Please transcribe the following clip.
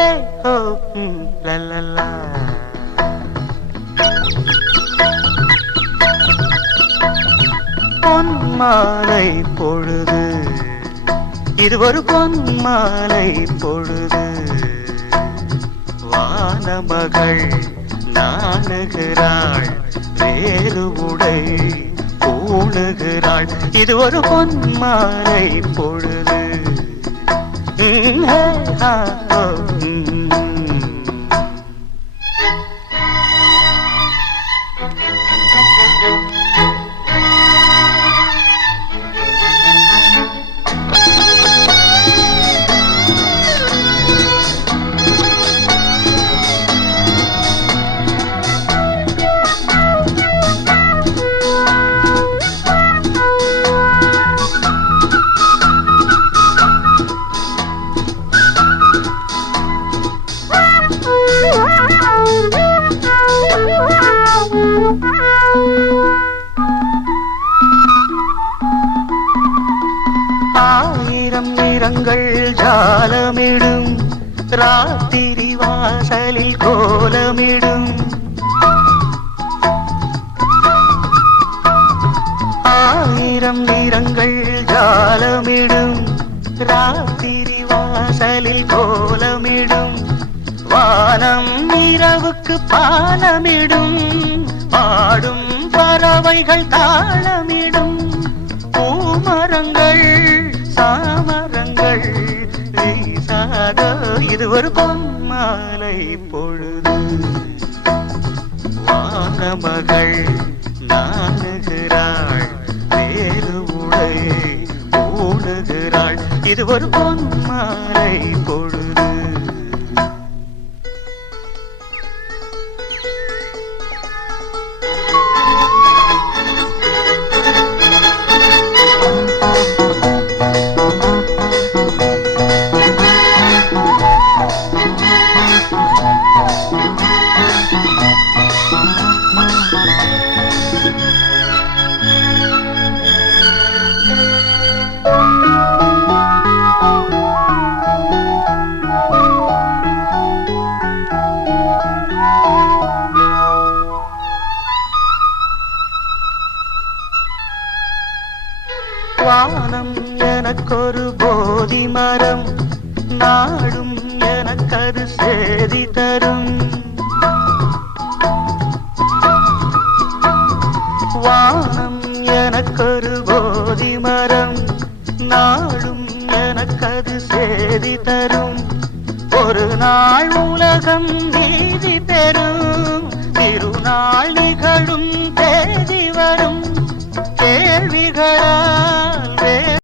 ஹே ஹோ லலலா. பொன்மாலை பொழுது, இது ஒரு பொன்மாலை பொழுது. வானமகள் நாணுகிறாள், வேறு உடை பூணுகிறாள். இது ஒரு பொன்மாலை பொழுது. ஆயிரம் நிறங்கள் ஜாலமிடும், ராத்திரி வாசலில் கோலமிடும். ஆயிரம் நிறங்கள் ஜாலமிடும், ராத்திரி வாசலில் கோலமிடும். வானம் இரவுக்கு பாலமிடும், பாடும் பறவைகள் தாளமிடும். பூமரங்கள் சாமரங்கள் வீசாதோ, இது ஒரு பொன்மாலை பொழுது. வானமகள் நாணுகிறாள், வேறு உடை பூணுகிறாள். இது ஒரு பொன்மாலை பொழுது. வானம் எனக்கொரு போதி மரம், நாடும் எனக்கது சேதி தரும். வானம் எனக்கொரு போதி மரம், நாடும் எனக்கது சேதி தரும். ஒரு நாள் உலகம் நீதி பெறும், திருநாள் நிகழும் தேதி வரும். கேள்விகளால்